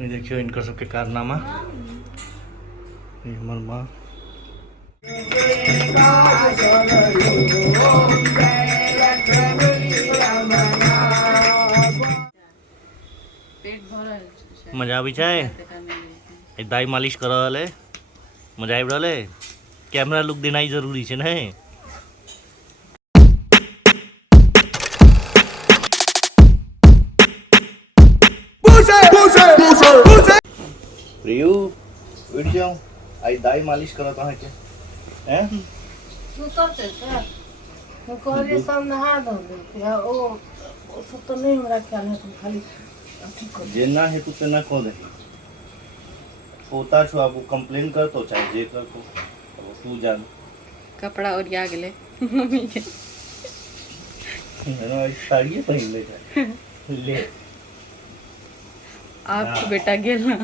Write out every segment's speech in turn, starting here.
ये देखियो इनकर सबके कारनामा। ये हमार माँ मजा आबी छै। दाई मालिश कर रहल है, मजा आबि रहल है। कैमरा लुक देना जरूरी है ना। प्रियू उठ जाओ, आई दाई मालिश करत अहाँ के हैं। सुतल छै से हम कहलिए सब नहा दो ओ सब तो नहीं हमरा ख्याल है, तुम खाली अथी कर जेना है तू तेना कह दे। पोता छो अब कंप्लेन कर तो चाहे जे कर तो अब तू जान। कपड़ा ओरिया गेले मम्मी के ना साड़ी पहन ले ले आपको बेटा गेल ना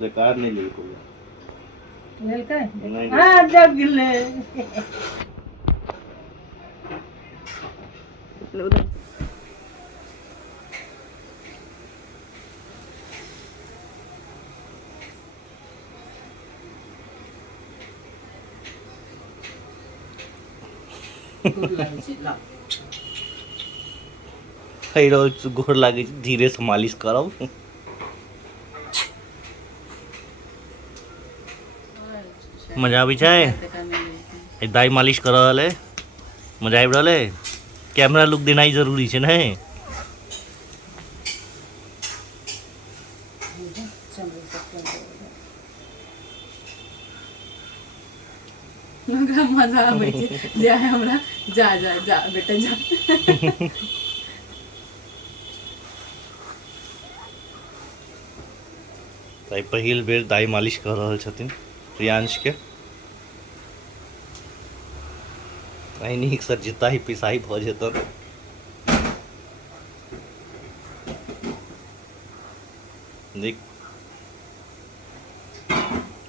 बेकार नहीं ले को लेल के नहीं हां जब गेले लो दे रोज गोर लागे धीरे से मालिश करब। मजा आबी छै। दाई मालिश कर रहल है, मजा आबि रहल है। कैमरा लुक देना जरूरी है ना। मजा आबै छै जा हमरा जा जा जा बेटा जा। ताई पहिल बेर दाई मालिश कर रहल छथिन प्रियांश के। आई नीक से जिताई पिसाई भ जेतन। देख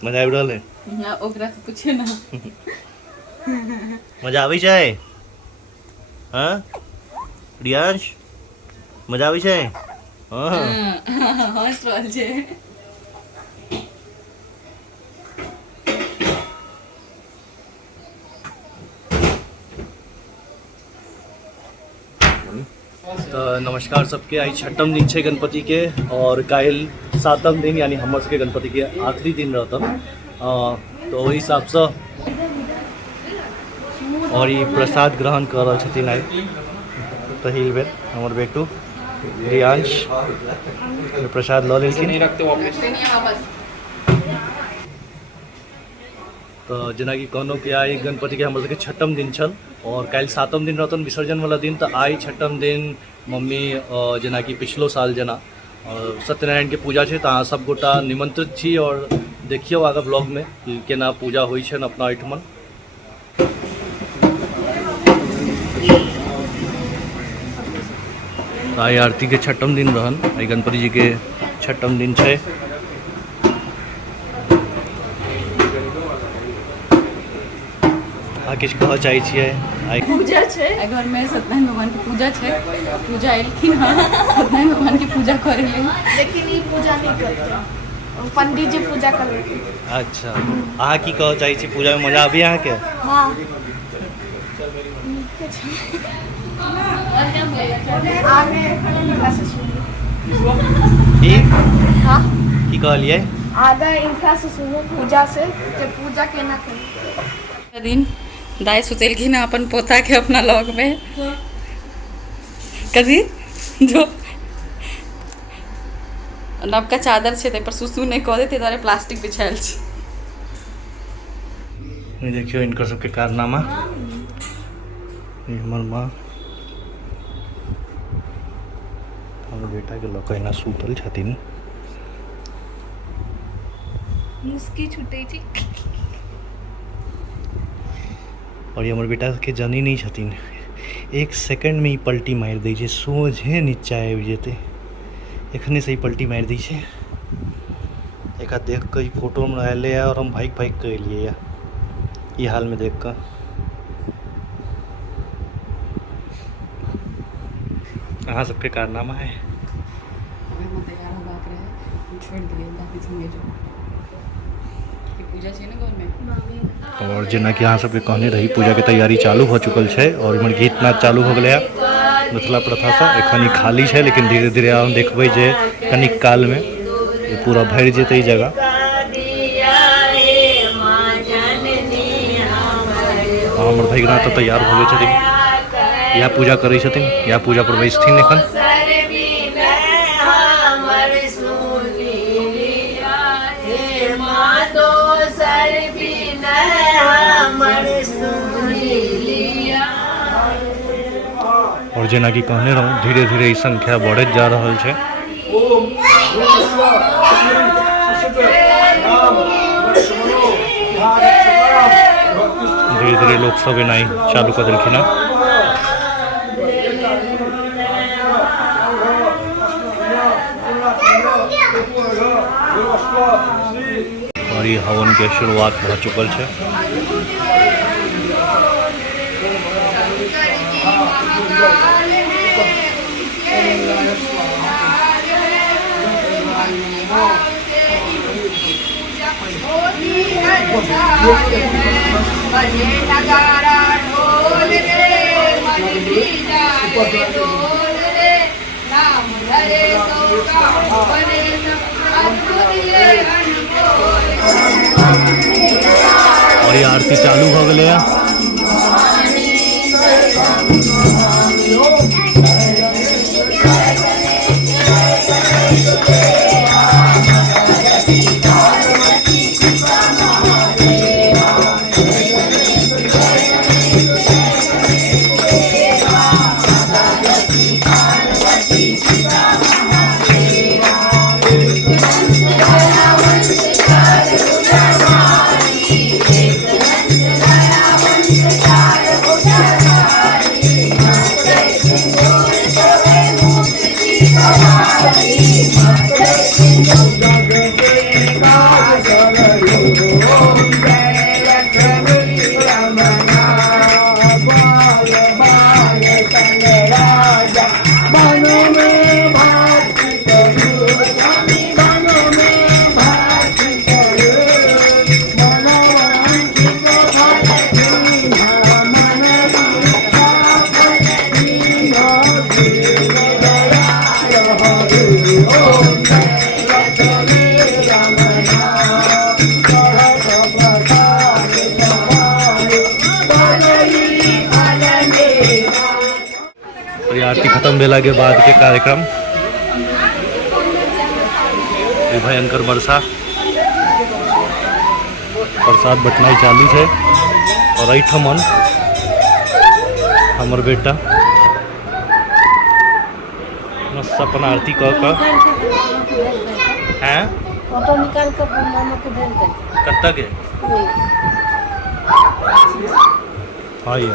मजा आबि रहल है। हां ओकरा से पूछे ना मजा आबै छै। हां प्रियांश मजा आबै छै। हां हंस रहल छै। तो नमस्कार सबके। आई छठम दिन है गणपति के और काल सातम दिन यानी हमर सबके गणपति के आखिरी दिन रहता। तो वही हिसाब से और ये प्रसाद ग्रहण कर रहे छथिन। आई पहिल बेर हमर बेटू प्रियांश प्रसाद ल लेलखिन। तो जेना कि कहनो कि आई गणपति के हमर सबके छठम दिन छल और काल सातम दिन रहतन विसर्जन वाला दिन। तो आई छठम दिन मम्मी जेना कि पिछलो साल जना सत्यनारायण के पूजा है। तो अहाँ सब गोटा निमंत्रित छी और देखियो आगे ब्लॉग में कि केना पूजा होइ छै अपना ओहिठमन। आई आरती के छठम दिन रहन। आई गणपति जी के छठम दिन है। किछ कह चाहे छियै। पूजा छै घर में सत्यनारायण भगवान की पूजा छै। पूजा एलखिन हां सत्यनारायण भगवान की पूजा करे ले, लेकिन ई पूजा नहीं करते पंडित जी पूजा करते। अच्छा अहाँ की कह चाहे छी पूजा में मजा आबी अहाँ के। हां आगे क्लासेस की हां की कहलिए आगे इनका से सुनो पूजा से जे पूजा केना करी। दिन दाई सुतेलखिन अपन पोता के अपना लॉग में कथी जो नवका चादर छै पर सुसु नहीं कह देते तारे प्लास्टिक बिछायल छै। ये देखियो इनकर सबके कारनामा। ये हमर माँ हमर बेटा के लक एना सुतल छथिन। मुस्की छूटे छी और ये हमर बेटा के जानी नहीं छथिन। एक सेकंड में ही पलटी मार दै छै, सोझे नीचा आबि जेतै। एखने से ही पलटी मार दै छै। एक देख के फोटो में आए और हम भाग भाग के एलिए ये हाल में देख कर। अहाँ सबके कारनामा है। હવે હું તૈયાર હોવા કરે छोड़ दिए दादी संगे जो कि पूजा छे ने घर में और जना कि अहाँ सबके कहने रही पूजा के तैयारी चालू हो चुकल है और इमर गीत नाच चालू हो गया मिथिला प्रथा से एखन खाली है लेकिन धीरे धीरे हम देखबे जे कनिक काल में ये पूरा भर जेते जगह। हमर भैगना तो तैयार हो गए छथिन या पूजा करे छथिन या पूजा पर बैसथिन एखन। और जना कि कहने रहूँ धीरे धीरे ई संख्या बढ़त जा रहा है। धीरे धीरे लोग सब एना चालू कर दिलखिन। और ये हवन के शुरुआत हो चुकल है। और ये आरती चालू हो गए। आरती खत्म भेला के बाद के कार्यक्रम भयंकर वर्षा प्रसाद बटनाई चालू है। और ठमन हमर बेटा मस्त अपन आरती हैं फोटो निकाल कर मामा को भेज दे। कत्ता के हाँ ये